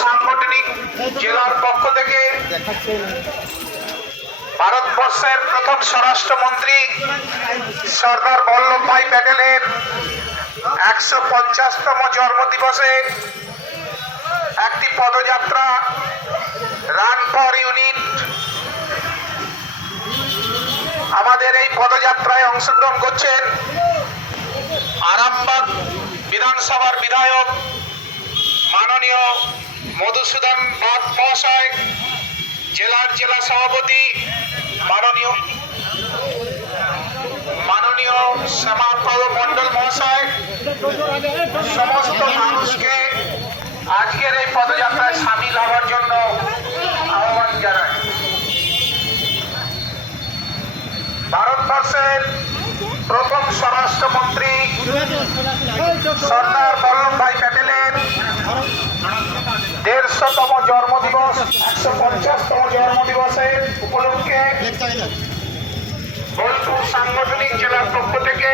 সাংগঠনিক জেলার পক্ষ থেকে ভারতবর্ষের প্রথম স্বরাষ্ট্রমন্ত্রী সর্দার বল্লভভাই প্যাটেলের একশো পঞ্চাশতম জন্মদিবসে একটি পদযাত্রা রান ফর ইউনিট। আমাদের এই পদযাত্রায় অংশগ্রহণ করছেন আরামবাগ বিধানসভার বিধায়ক, মাননীয় মধুসূদন বাগ মহাশয়, জেলার জেলা সভাপতি, মাননীয় মাননীয় শ্যামাপদ মণ্ডল মহাশয়, সমস্ত মানুষকে আজকের এই পদযাত্রায় সামিল হওয়ার জন্য আহ্বান জানায় ভারতবর্ষের প্রথম স্বরাষ্ট্রমন্ত্রী সর্দার বল্লভভাই প্যাটেলের দেড়শোতম জন্মদিবস একশো পঞ্চাশতম জন্মদিবসের উপলক্ষে বোলপুর সাংগঠনিক জেলার পক্ষ থেকে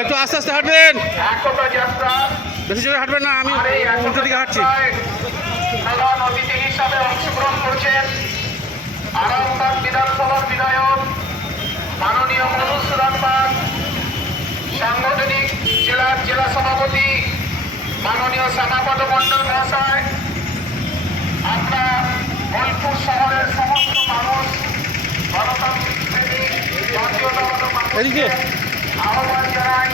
একটু আস্তে আস্তে হাঁটবেন। একতা যাত্রা। বেশি জোরে হাঁটবেন না আমি উল্টো দিকে হাঁটছি। প্রধান অতিথি হিসাবে অংশগ্রহণ করছেন আরামবাগ বিধানসভার বিধায়ক মাননীয় মধুসূদন পাল সাংগঠনিক জেলার জেলা সভাপতি মাননীয় শ্যামাপদ মণ্ডল মহাশয় আমরা বোলপুর শহরের সমস্ত মানুষ গণতান্ত্রিক আহ্বান জানাই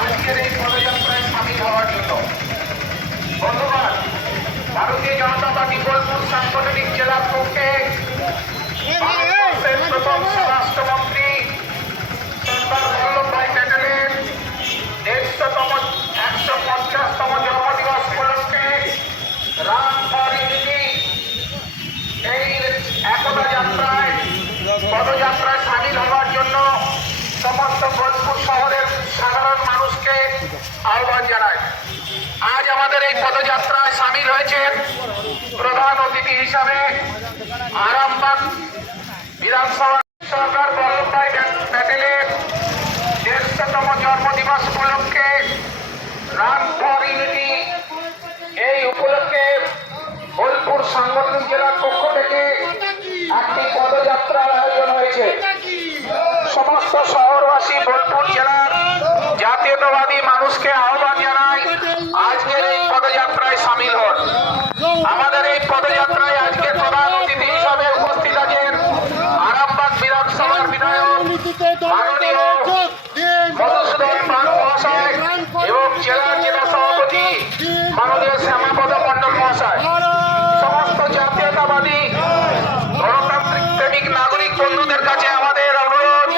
আজকের এই পদযাত্রায় সামিল হওয়ার জন্য। ধন্যবাদ ভারতীয় জনতা পার্টি বোলপুর সাংগঠনিক জেলার পক্ষে প্রথম স্বরাষ্ট্রমন্ত্রী পঞ্চাশতম জন্মদিবস উপলক্ষে রাম ফর এই একতা যাত্রায়, পদযাত্রায় সামিল হওয়ার জন্য সমস্ত বোলপুর শহরের সাধারণ মানুষকে আহ্বান জানায়। আজ আমাদের এই পদযাত্রায় সামিল হয়েছেন প্রধান অতিথি হিসাবে আরামবাগ বিধানসভা সরকার বল্লভভাই প্যাটেলের দেড়শোতম জন্মদিবস উপলক্ষে জেলার পক্ষ থেকে একটি পদযাত্রার আয়োজন হয়েছে। সমস্ত শহরবাসী বোলপুর জেলার জাতীয়তাবাদী মানুষকে আহ্বান জানাই আজকের এই পদযাত্রায় সামিল হন আমাদের এই পদযাত্রায় আজকে প্রধান অতিথি হিসাবে উপস্থিত আছেন আরামবাগ বিধানসভার বিধায়ক মাননীয় মধুসূদন পান মহাশয় এবং জেলা জেলা সভাপতি মাননীয় শ্যামাপদ মণ্ডল মহাশয় সমস্ত জাতীয়তাবাদী গণতান্ত্রিক প্রেমিক নাগরিক বন্ধুদের কাছে আমাদের অনুরোধ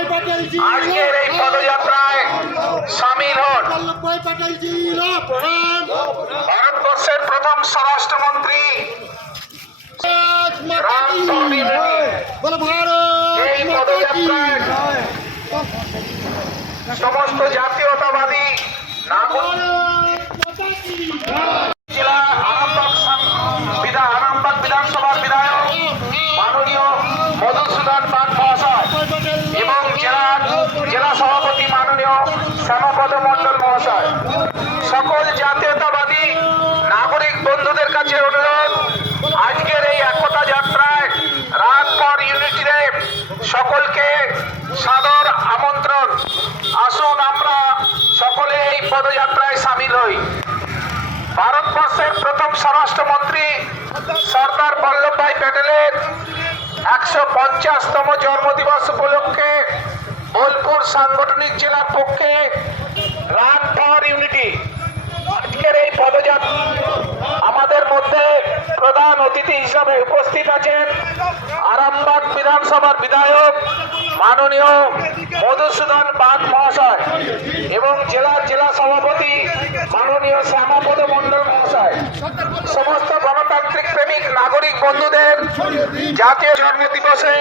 আজকের এই পদযাত্রায় সামিল হন ভারতবর্ষের প্রথম স্বরাষ্ট্রমন্ত্রী রাম এই পদযাত্রায় সমস্ত জাতীয়তাবাদী নাগরিক। জেলা আরামবাগ বিধানসভার বিধায়ক মাননীয় মধুসূদন পান মহাশয় এবং জেলা সভাপতি মাননীয় শ্যামাপদ মণ্ডল মহাশয়। সকল জাতীয়তাবাদী নাগরিক বন্ধুদের কাছে অনুরোধ, আজকের এই একতা যাত্রায় রাত পর ইউনিটিতে সকলকে সাদর আমন্ত্রণ। আসুন আমরা সকলে এই পদযাত্রায় সামিল হই। ভারতবর্ষের প্রথম স্বরাষ্ট্রমন্ত্রী সর্দার বল্লভভাই প্যাটেলের একশো পঞ্চাশতম জন্মদিবস উপলক্ষে বোলপুর সাংগঠনিক জেলার পক্ষে রান ফর ইউনিটি। আজকের এই পদযাত্রা আমাদের মধ্যে প্রধান অতিথি হিসাবে উপস্থিত আছেন আরামবাগ বিধানসভার বিধায়ক মাননীয় মধুসূদন বাগ মহাশয় এবং জেলার জেলা সভাপতি মাননীয় শ্যামাপদ মণ্ডল মহাশয়। সমস্ত গণতান্ত্রিক প্রেমিক নাগরিক বন্ধুদের জাতীয় জন্ম দিবসে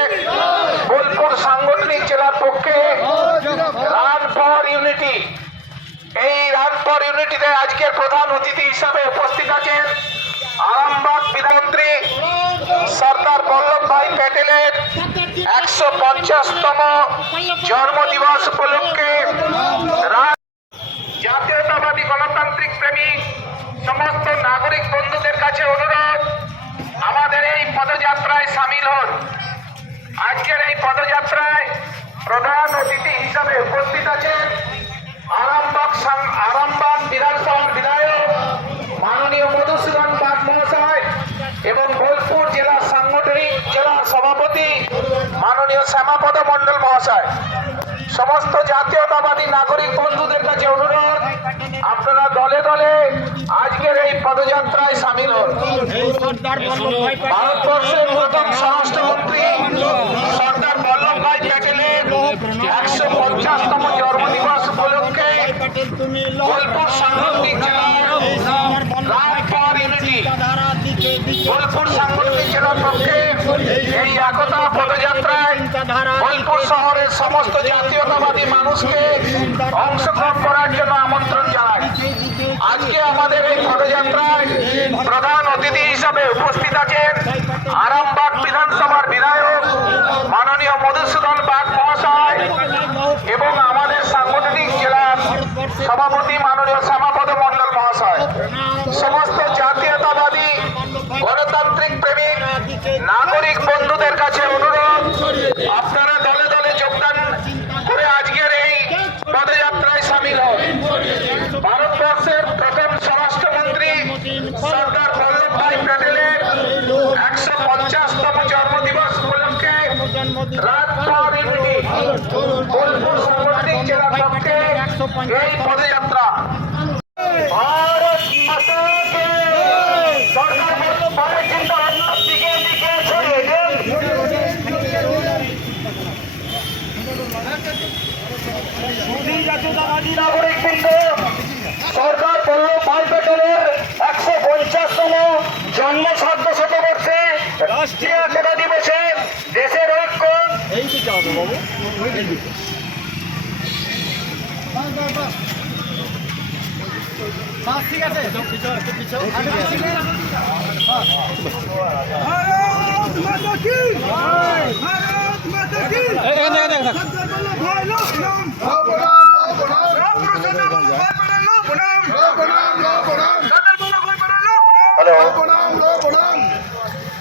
বোলপুর সাংগঠনিক জেলার পক্ষে রান ফর ইউনিটি। এই রান ফর ইউনিটিতে আজকের প্রধান অতিথি হিসাবে উপস্থিত আছেন আরামবাগ বিধানমন্ত্রী সর্দার বল্লভভাই প্যাটেলের একশো পঞ্চাশতম জন্মদিবস উপলক্ষে জাতীয়তাবাদী গণতান্ত্রিক প্রেমিক সমস্ত নাগরিক বন্ধুদের কাছে অনুরোধ, আমাদের এই পদযাত্রায় সামিল হন। আজকের এই পদযাত্রায় প্রধান অতিথি হিসাবে উপস্থিত আছেন আরামবাগ আরামবাগ বিধানসভার বিধায়ক মাননীয় মধুসূদন বাগ মহাশয় এবং বোলপুর জেলা সাংগঠনিক জেলা সভাপতি মাননীয় শ্যামাপদ মণ্ডল মহাশয়, সমস্ত জাতীয়তাবাদী নাগরিক বন্ধুদের কাছে অনুরোধ, আপনারা দলে দলে আজকের এই পদযাত্রায় সামিল হন। ভারতবর্ষের প্রথম স্বরাষ্ট্রমন্ত্রী সর্দার বল্লভভাই প্যাটেলের একশো পঞ্চাশতম জন্মদিবস উপলক্ষে বোলপুর সাংগঠনিক জেলার রাত ফর ইউনিটি বোলপুর সাংগঠনিক জেলার এই একতা পদযাত্রায় বোলপুর শহরের সমস্ত জাতীয়তাবাদী মানুষকে অংশগ্রহণ করার জন্য আমন্ত্রণ জানাই। আজকে আমাদের এই পদযাত্রায় প্রধান অতিথি হিসাবে উপস্থিত আছেন আরামবাগ বিধানসভার বিধায়ক মাননীয় মধুসূদন বাগ মহাশয় এবং আমাদের সাংগঠনিক জেলার সভাপতি মাননীয় শ্যামাপদ মণ্ডল মহাশয় সমস্ত জাতীয়তাবাদী গণতান্ত্রিক প্রেমিক নাগরিক বন্ধুদের কাছে অনুরোধ আপনারা দলে দলে যোগদান করে আজকের এই পদযাত্রায় সামিল হন ভারতবর্ষের প্রথম স্বরাষ্ট্রমন্ত্রী সর্দার বল্লভভাই প্যাটেলের একশো পঞ্চাশতম জন্মদিবস উপলক্ষে রাত ফর ইউনিটি বোলপুর সাংগঠনিক জেলার পক্ষে এই পদযাত্রা ভারত মাতা কে সরকার বল্লভভাই চিন্তা ভাবনা দিকে দিকে ছড়িয়ে দেন নাগরিকবৃন্দ সরকার বল্লভভাই প্যাটেলের একশো পঞ্চাশতম জন্ম সাধ্য শতবর্ষে রাষ্ট্রীয় একতা দিবসে দেশের ঐক্য ঠিক আছে ভারত মাতা কি Bharat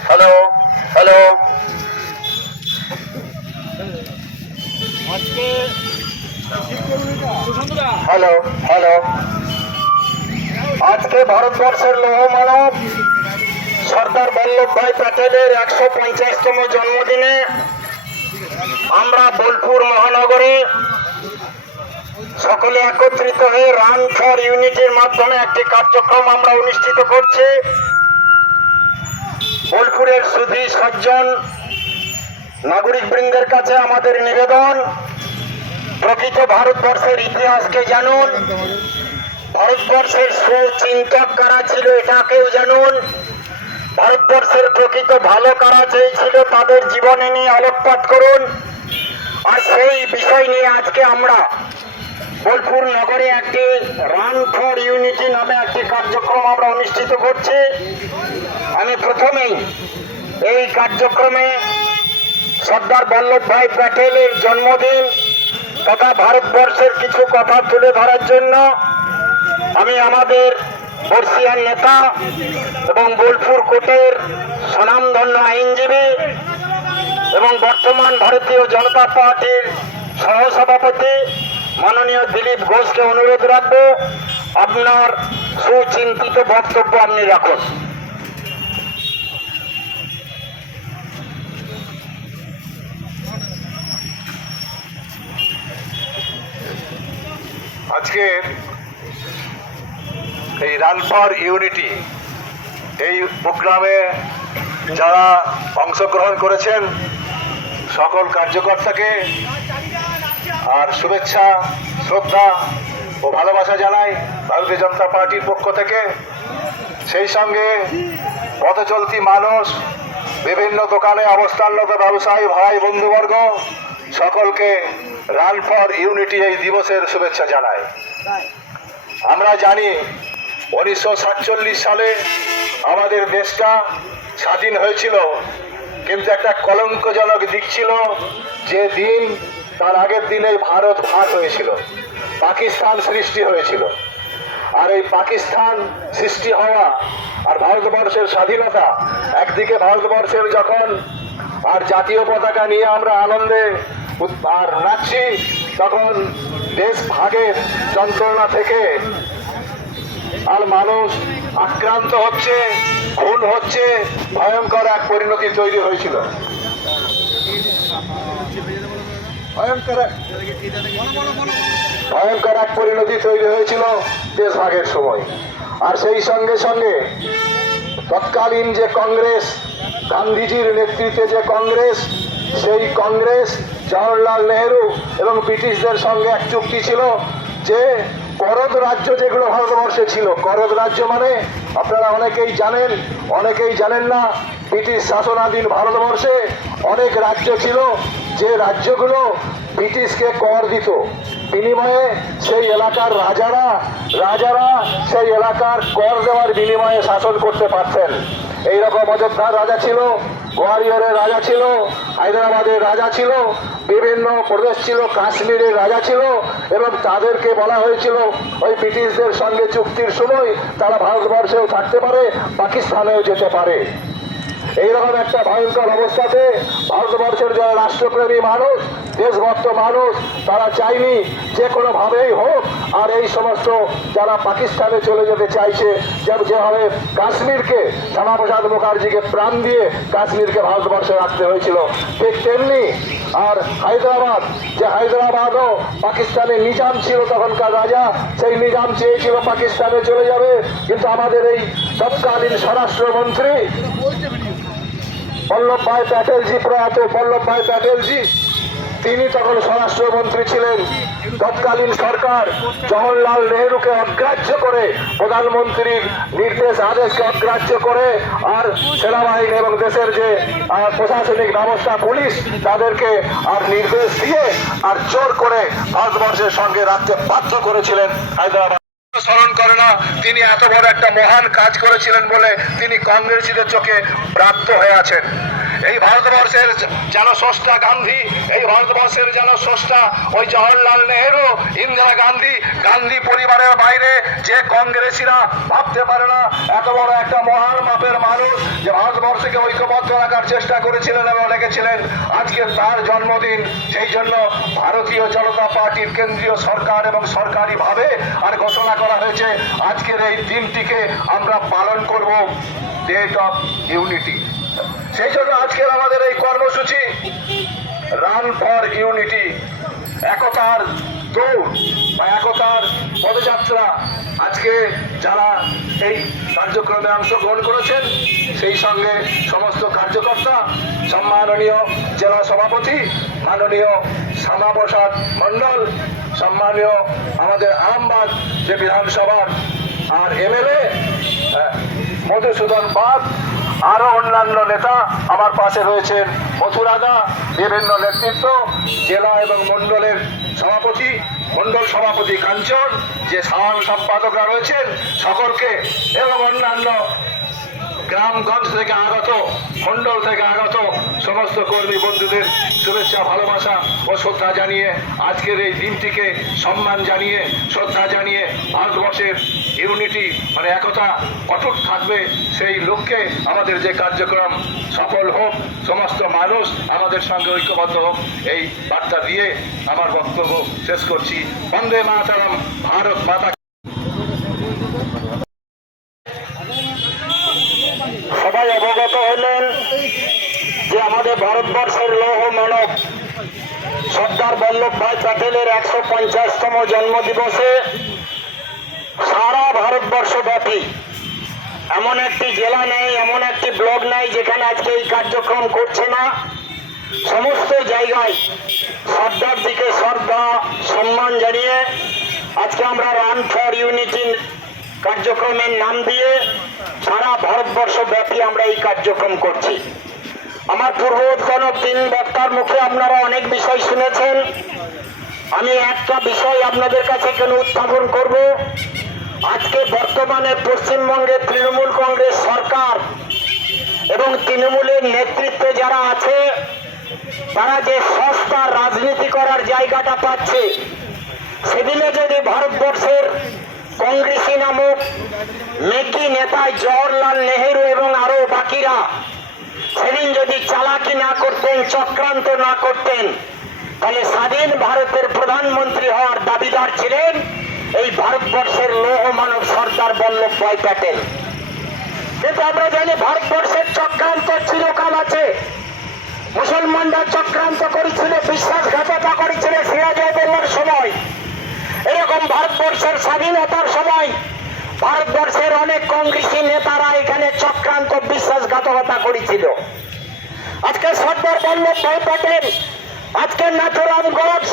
hello hello hello hello আজকে ভারতবর্ষের লৌহ মানব সর্দার বল্লভভাই প্যাটেলের একশো পঞ্চাশতম জন্মদিনে আমরা বোলপুর মহানগরে সকলে একত্রিত হয়ে রান ফর ইউনিটির মাধ্যমে একটি কার্যক্রম আমরা অনুষ্ঠিত করছি। বোলপুরের সুধী সজ্জন নাগরিক বৃন্দের কাছে আমাদের নিবেদন। প্রকৃত ভারতবর্ষের ইতিহাসকে জানুন। ভারতবর্ষের সুচিন্তক কারা ছিল এটাকেও জানুন। ভারতবর্ষের প্রকৃত ভালো কারা চেয়েছিল তাদের জীবনে নিয়ে আলোকপাত করুন। আর সেই বিষয় নিয়ে আজকে আমরা বোলপুর নগরে একটি রান ফর ইউনিটি নামে একটি কার্যক্রম আমরা অনুষ্ঠিত করছি। আমি প্রথমেই এই কার্যক্রমে সর্দার বল্লভভাই প্যাটেলের জন্মদিন তথা ভারতবর্ষের কিছু কথা তুলে ধরার জন্য আমি আমাদের বর্ষিয়ার নেতা এবং বোলপুর কোর্টের স্বনামধন্য আইনজীবী এবং বর্তমান ভারতীয় জনতা পার্টির সহসভাপতি মাননীয় দিলীপ ঘোষকে অনুরোধ রাখব। আপনার সুচিন্তিত বক্তব্য আপনি রাখুন। আজকের এই রান ফর ইউনিটি, এই প্রোগ্রামে যারা অংশগ্রহণ করেছেন সকল কার্যকর্তাকে আর শুভেচ্ছা, শ্রদ্ধা ও ভালোবাসা জানাই ভারতীয় জনতা পার্টির পক্ষ থেকে। সেই সঙ্গে পথচলতি মানুষ, বিভিন্ন দোকানে অবস্থানরত ব্যবসায়ী, ভাই, বন্ধুবর্গ সকলকে রান ফর ইউনিটি এই দিবসের শুভেচ্ছা জানায় আমরা জানি উনিশশো সাতচল্লিশ সালে আমাদের দেশটা স্বাধীন হয়েছিল, কিন্তু একটা কলঙ্কজনক দিক ছিল যে দিন তার আগের দিনে ভারত ভাগ হয়েছিল, পাকিস্তান সৃষ্টি হয়েছিল। আর এই পাকিস্তান সৃষ্টি হওয়া আর ভারতবর্ষের স্বাধীনতা একদিকে ভারতবর্ষের যখন আর জাতীয় পতাকা নিয়ে আমরা আনন্দে আর নাচছি, তখন দেশ ভাগের যন্ত্রণা থেকে আর মানুষ আক্রান্ত হচ্ছে, খুন হচ্ছে, ভয়ঙ্কর এক পরিণতি তৈরি হয়েছিল। ভয়ঙ্কর ভয়ঙ্কর এক পরিণতি তৈরি হয়েছিল দেশ ভাগের সময়। আর সেই সঙ্গে সঙ্গে তৎকালীন যে কংগ্রেস, গান্ধীজির নেতৃত্বে যে কংগ্রেস, সেই কংগ্রেস জওহরলাল নেহেরু এবং ব্রিটিশদের সঙ্গে এক চুক্তি ছিল যে করদ রাজ্য যেগুলো ভারতবর্ষে ছিল, করদ রাজ্য মানে আপনারা অনেকেই জানেন অনেকেই জানেন না, ব্রিটিশ শাসনাধীন ভারতবর্ষে অনেক রাজ্য ছিল যে রাজ্যগুলো ব্রিটিশকে কর দিত। বিনিময়ে সেই এলাকার রাজারা রাজারা সেই এলাকার কর দেওয়ার বিনিময়ে শাসন করতে পারতেন। এইরকম অযোধ্যার রাজা ছিল গোয়ালিয়রের রাজা ছিল, হায়দ্রাবাদের রাজা ছিল, বিভিন্ন প্রদেশ ছিল, কাশ্মীরের রাজা ছিল, এবং তাদেরকে বলা হয়েছিল, ওই ব্রিটিশদের সঙ্গে চুক্তির সময় তারা ভারতবর্ষেও থাকতে পারে, পাকিস্তানেও যেতে পারে। এইরকম একটা ভয়ঙ্কর অবস্থাতে ভারতবর্ষের যারা রাষ্ট্রপ্রেমী মানুষ, দেশভক্ত মানুষ, তারা চাইনি যে কোনোভাবেই হোক, আর এই সমস্ত যারা পাকিস্তানে চলে যেতে চাইছে যে- যেভাবে কাশ্মীরকে, শ্যামাপ্রসাদ মুখার্জিকে প্রাণ দিয়ে কাশ্মীরকে ভারতবর্ষে রাখতে হয়েছিল, ঠিক তেমনি আর হায়দ্রাবাদ, যে হায়দ্রাবাদও পাকিস্তানের নিজাম ছিল তখনকার রাজা, সেই নিজাম চেয়েছিল পাকিস্তানে চলে যাবে, কিন্তু আমাদের এই তৎকালীন স্বরাষ্ট্রমন্ত্রী বল্লভ ভাই প্যাটেলজি প্রয়াত বল্লভ ভাই প্যাটেলজি। তিনি তখন স্বরাষ্ট্রমন্ত্রী ছিলেন। তৎকালীন সরকার জওহরলাল নেহরুকে অগ্রাহ্য করে প্রধানমন্ত্রীর নির্দেশ, আদেশকে অগ্রাহ্য করে আর সেনাবাহিনী এবং দেশের যে প্রশাসনিক ব্যবস্থা, পুলিশ, তাদেরকে আর নির্দেশ দিয়ে আর জোর করে ভারতবর্ষের সঙ্গে রাখতে বাধ্য করেছিলেন হায়দ্রাবাদ। স্মরণ করে না। তিনি এত বড় একটা মহান কাজ করেছিলেন বলে তিনি কংগ্রেসীদের চোখে প্রাপ্ত হয়ে আছেন। এই ভারতবর্ষের যেন স্রষ্টা গান্ধী, এই ভারতবর্ষের যেন স্রষ্টা ওই জওয়াহরলাল নেহেরু, ইন্দিরা গান্ধী গান্ধী পরিবারের বাইরে যে কংগ্রেসীরা ভাবতে পারে না, এত বড় একটা মহান মাপের মানুষ যে ভারতবর্ষকে ঐক্যবদ্ধ রাখার চেষ্টা করেছিলেন এবং রেখেছিলেন। আজকে তার জন্মদিন, সেই জন্য ভারতীয় জনতা পার্টির কেন্দ্রীয় সরকার এবং সরকারিভাবে আর ঘোষণা করা হয়েছে, আজকের এই দিনটিকে আমরা পালন করব। ডেট অফ ইউনিটি সেই জন্য আজকের আমাদের এই কর্মসূচি রান ফর ইউনিটি একতার দৌড় বা একতার পদযাত্রা। আজকে যারা এই কার্যক্রমে অংশগ্রহণ করেছেন, সেই সঙ্গে সমস্ত কার্যকর্তা, সম্মাননীয় জেলা সভাপতি, মাননীয় শ্যামাপ্রসাদ মণ্ডল, সম্মানীয় আমাদের আরামবাগ যে বিধানসভার আর এমএলএ মধুসূদন পাত আরও অন্যান্য নেতা আমার পাশে রয়েছেন। মথুরাদা বিভিন্ন নেতৃত্ব, জেলা এবং মন্ডলের সভাপতি মন্ডল সভাপতি কাঞ্চন যে সাধারণ সম্পাদকরা রয়েছেন সকলকে এবং অন্যান্য গ্রামগঞ্জ থেকে আগত মণ্ডল থেকে আগত সমস্ত কর্মী বন্ধুদের শুভেচ্ছা, ভালোবাসা ও শ্রদ্ধা জানিয়ে আজকের এই দিনটিকে সম্মান জানিয়ে, শ্রদ্ধা জানিয়ে ভারতবর্ষের ইউনিটি মানে একতা অটুট থাকবে সেই লক্ষ্যে আমাদের যে কার্যক্রম সফল হোক, সমস্ত মানুষ আমাদের সঙ্গে ঐক্যবদ্ধ হোক, এই বার্তা দিয়ে আমার বক্তব্য শেষ করছি। বন্দে মাতারাম, ভারত মাতা সবাই অবগত হলেন যে আমাদের ভারতবর্ষের লৌহ মানব সর্দার বল্লভভাই প্যাটেলের একশো পঞ্চাশতম জন্মদিবসে সারা ভারতবর্ষ ব্যাপী এমন একটি জেলা নেই, এমন একটি ব্লক নেই যেখানে আজকে এই কার্যক্রম করছে না। সমস্ত জায়গায় সর্দার দিকে শ্রদ্ধা, সম্মান জানিয়ে আজকে আমরা রান ফর ইউনিটি কার্যক্রমের নাম দিয়ে সারা ভারতবর্ষ ব্যাপী আমরা এই কার্যক্রম করছি। আমার পূর্বোৎকন তিন বক্তার মুখে আপনারা অনেক বিষয় শুনেছেন। আমি একটা বিষয় আপনাদের কাছে কেন উত্থাপন করব? আজকে বর্তমানে পশ্চিমবঙ্গে তৃণমূল কংগ্রেস সরকার এবং তৃণমূলের নেতৃত্বে যারা আছে, তারা যে সস্তা রাজনীতি করার জায়গাটা পাচ্ছে, সেদিনে যদি ভারতবর্ষের কংগ্রেসি নামক মেকি নেতায় জওহরলাল নেহেরু এবং আরও বাকিরা সেদিন যদি চালাকি না করতেন, চক্রান্ত না করতেন, তাহলে স্বাধীন ভারতের প্রধানমন্ত্রী হওয়ার দাবিদার ছিলেন এই ভারতবর্ষের লৌহ মানব সর্দার বল্লভভাই প্যাটেল। কিন্তু আমরা জানি ভারতবর্ষের চক্রান্ত চিরকাল আছে। মুসলমানরা চক্রান্ত করেছিল, বিশ্বাসঘাতকতা করেছিল সিরাজউদ্দৌলার সময়। এরকম ভারতবর্ষের স্বাধীনতার সময় ভারতবর্ষের অনেক কংগ্রেসী নেতারা এখানে চক্রান্ত বিশ্বাসঘাতকতা করেছিল। আজকে সর্দার বল্লভ ভাই প্যাটেল, আজকে নাথুরাম গডস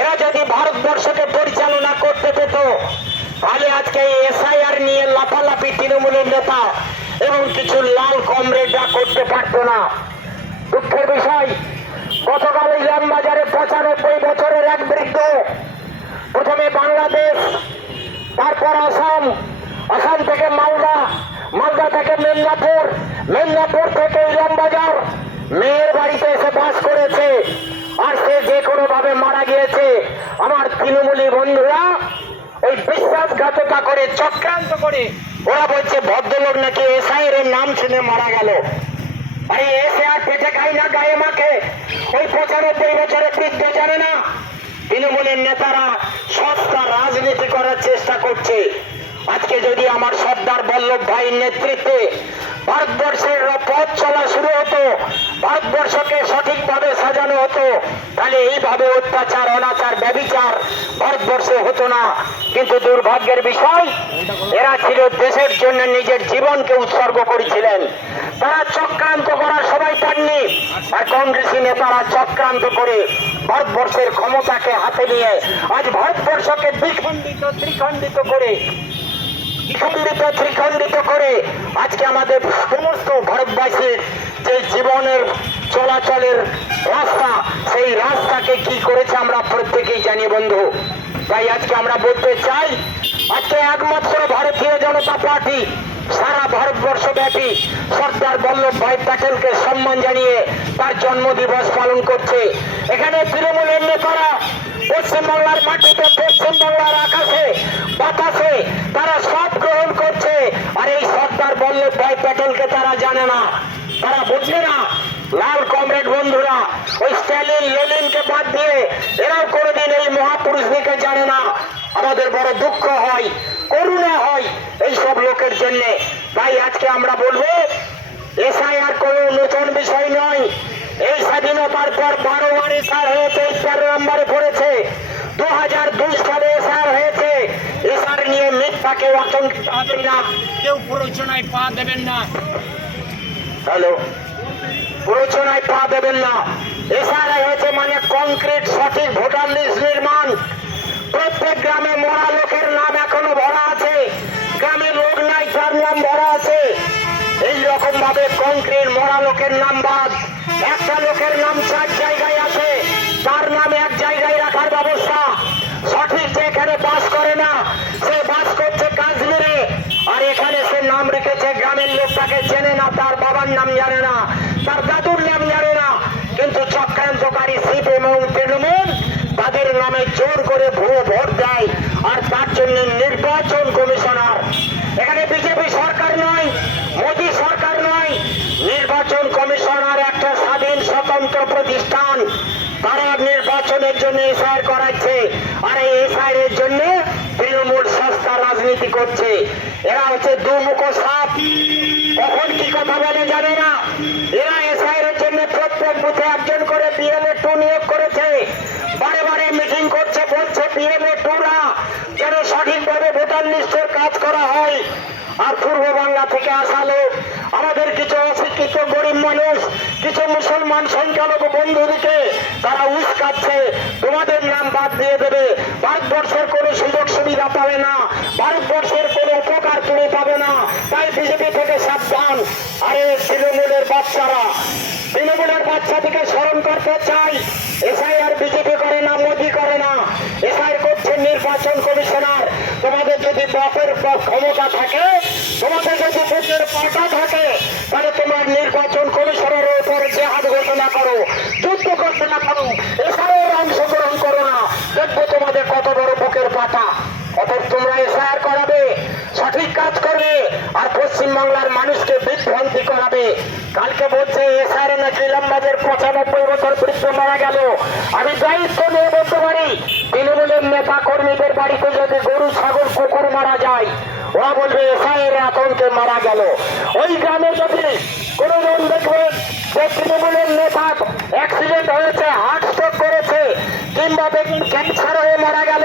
এরা যদি ভারতবর্ষকে পরিচালনা করতে পেত, তাহলে আজকে এসআইআর নিয়ে লাফালাফি তৃণমূলের নেতা এবং কিছু লাল কমরেডরা করতে পারতো না। দুঃখের বিষয়, গতকাল ইলাম বাজারে পঁচানব্বই বছরের এক বৃদ্ধ, প্রথমে বাংলাদেশ, তারপর আসাম আসাম থেকে মালদা মালদা থেকে মেদিনীপুর মেদিনীপুর থেকে ইলামবাজার। মেয়ের বাড়িতে এসে বাস করেছে। আর সে যে কোনো ভাবে মারা গিয়েছে। আমার তৃণমূলী বন্ধুরা, ওই বিশ্বাসঘাতকতা করে, চক্রান্ত করে ওরা বলছে, ভদ্রলোক নাকি এসআইয়ের নাম শুনে মারা গেল। আরে এসে আর পেটে খাই না, গায়ে মাখে। ওই পঁচানব্বই বছরের বৃদ্ধ জানে না। তৃণমূলের নেতারা সস্তা রাজনীতি করার চেষ্টা করছে। আজকে যদি আমার সর্দার বল্লভ ভাইয়ের নেতৃত্বে ভারতবর্ষের পথ চলা শুরু হতো, ভারতবর্ষকে সঠিকভাবে সাজানো হতো, তাহলে এইভাবে অত্যাচার, অনাচার, ব্যবিচার ভারতবর্ষে হতো না। কিন্তু দুর্ভাগ্যের বিষয়, এরা ছিল দেশের জন্য নিজের জীবনকে উৎসর্গ করেছিলেন। তারা চক্রান্ত করার সবাই পাননি। আর কংগ্রেসি নেতারা চক্রান্ত করে ভারতবর্ষের ক্ষমতাকে হাতে নিয়ে আজ ভারতবর্ষকে দ্বিখণ্ডিত, ত্রিখণ্ডিত করে দ্বিখণ্ডিত ত্রিখণ্ডিত করে আজকে আমাদের সমস্ত ভারতবাসীর যে জীবনের চলাচলের রাস্তা, সেই রাস্তাকে কি করেছে আমরা প্রত্যেকেই জানি বন্ধু। তাই আজকে আমরা বলতে চাই, আজকে একমাত্র ভারতীয় জনতা পার্টি, সারা ভারতবর্ষ ব্যাপী সর্দার বল্লভ ভাই প্যাটেলকে সম্মান জানিয়ে তার জন্মদিবস পালন করছে। এখানে তৃণমূলের নেতারা পশ্চিমবাংলার মাটিতে, পশ্চিমবাংলার আকাশে, বাতাসে তারা সব গ্রহণ করছে। আর এই সর্দার বল্লভ ভাই প্যাটেলকে তারা জানে না। তারা বুঝে না। লাল কমরেড বন্ধুরা, ওই স্ট্যালিন লেলিনকে বাদ দিয়ে এরাও কোনোদিন এই মহাপুরুষদেরকে জানে না। আমাদের বড় দুঃখ হয়, করুণা হয় এই সব লোকের জন্য। তাই আজকে আমরা বলব, এসআইআর কোনো নতুন বিষয় নয়। এই স্বাধীনতার পর বারো বার এসআর হয়েছে তেরো নম্বরে পড়েছে দু হাজার দুই সালে এসআর হয়েছে। এসআর নিয়ে মিথ্যা কেউ আতঙ্কিত হবেন না। কেউ প্ররোচনায় পা দেবেন না। হ্যালো? প্ররোচনায় পা দেবেন না। এছাড়া হয়েছে মানে কংক্রিট সঠিক ভোটার লিস্ট নির্মাণ। প্রত্যেক গ্রামে মরা লোকের নাম এখনও ভরা আছে। গ্রামে লোক নাই তার নাম ভরা আছে। এই রকম ভাবে কংক্রিট মরা লোকের নাম বাদ। একটা লোকের নাম চার জায়গায় আছে। তার নাম এক জায়গায় রাখার ব্যবস্থা। সঠিক যে এখানে বাস করে না, সে বাস করছে কাশ্মীরে। আর এখানে সে নাম রেখেছে, গ্রামের লোক তাকে চেনে না, তার বাবার নাম জানে না, তার দাদুর নাম জানে না। কিন্তু চক্রান্তকারী শিব এবং তৃণমূল তাদের নামে জোর করে ভুয়ো ভোট দেয়, আর তার জন্য নির্বাচন কমিশনার। এখানে বিজেপি সরকার নয়, মোদী সরকার নয়, নির্বাচন কমিশনার একটা স্বাধীন স্বতন্ত্র প্রতিষ্ঠান তারা নির্বাচনের জন্য এসআইআর করাচ্ছে। আর এই এসআইআর এর জন্য তৃণমূল সংস্থা রাজনীতি করছে। এরা হচ্ছে দুমুখ সাপ কখন কি কথা বলে জানে না এরা এসআইআর এর জন্য প্রত্যেক বুথে একজন করে বিএলএ টু নিয়োগ করেছে বারে বারে মিটিং করছে বলছে বিএলএ টুরা যেন ভোটার কাজ করা হয়। আর পূর্ব বাংলা থেকে আসা লোক, আমাদের কিছু অশিক্ষিত গরিব মানুষ, কিছু মুসলমান সংখ্যালঘু বন্ধুদিকে তারা উস্কাচ্ছে তোমাদের নাম বাদ দিয়ে দেবে। ভারতবর্ষের কোনো সুযোগ সুবিধা পাবে না। ভারতবর্ষের কোনো উপকার তুমি পাবে না। তাই বিজেপি থেকে সাবধান। আরে তৃণমূলের বাচ্চারা, তৃণমূলের বাচ্চা থেকে স্মরণ করতে চাই। এসআই আর বিজেপি করে না, মোদী করে না। এসআই নির্বাচন কমিশনার, তোমাদের যদি বাপের প- ক্ষমতা থাকে, তোমাদের যদি বুকের পাতা থাকে, তাহলে তোমার নির্বাচন কমিশনের উপর জেহাদ ঘোষণা করো, যুদ্ধ ঘোষণা করো এছাড়াও অংশগ্রহণ করো না। দেখব তোমাদের কত বড় বুকের পাটা অর্থাৎ তোমরা করাবে, সঠিক কাজ করবে, আর পশ্চিমবাংলার মানুষকে বিভ্রান্তি করাবে। কালকে বলছে এসআরে নাকি পঁচানব্বই বছর মারা গেল। আমি দায়িত্ব নিয়ে বলতে পারি, তৃণমূলের নেতা কর্মীদের বাড়িতে যদি গরু, ছাগল, কুকুর মারা যায়, ওরা বলবে এসআইয়ের আতঙ্কে মারা গেল। ওই গ্রামে যদি কোনো জন দেখবে যে তৃণমূলের নেতা অ্যাক্সিডেন্ট হয়েছে হার্ট স্ট্রোক করেছে, কিংবা ক্যান্সার হয়ে মারা গেল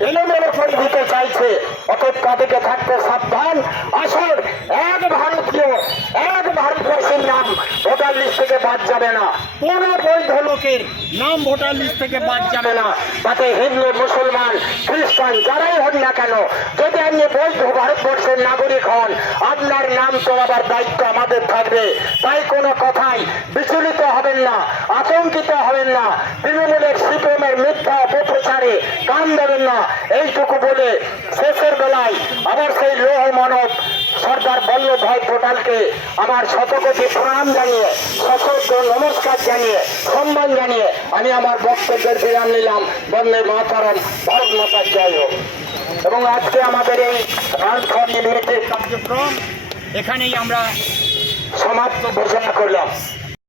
এলোমেলো করে দিতে চাইছে। অতএব তাদেরকে থাকতে সাবধান। আসল এক ভারতীয়, এক ভারতবর্ষের নাম ভোটার লিস্ট থেকে বাদ যাবে না। কোনো বৈধ লোকের নাম ভোটার লিস্ট থেকে বাদ যাবে না। তাতে হিন্দু, মুসলমান, খ্রিস্টান, যারাই হন না কেন, যদি আপনি বৈধ ভারতবর্ষের নাগরিক হন, আপনার নাম তোলাবার দায়িত্ব আমাদের থাকবে। তাই কোনো কথাই বিচলিত হবেন না, আতঙ্কিত হবেন না। তৃণমূলের সিপিএমের মিথ্যা অপপ্রচারে কান দেবেন না। এইটুকু বলে শেষের বেলায় আবার সেই লৌহ মানব সর্দার বল্লভ ভাই পোটালকে আমার শতকোটি প্রণাম জানিয়ে সশস্ত্র নমস্কার জানিয়ে, সম্মান জানিয়ে আমি আমার বক্তব্যের বিরাম নিলাম। বন্দে মাতারম, ভারত মাতার জয় হোক। এবং আজকে আমাদের এই রাজধানী কার্যক্রম, এখানেই আমরা সমাপ্ত ঘোষণা করলাম।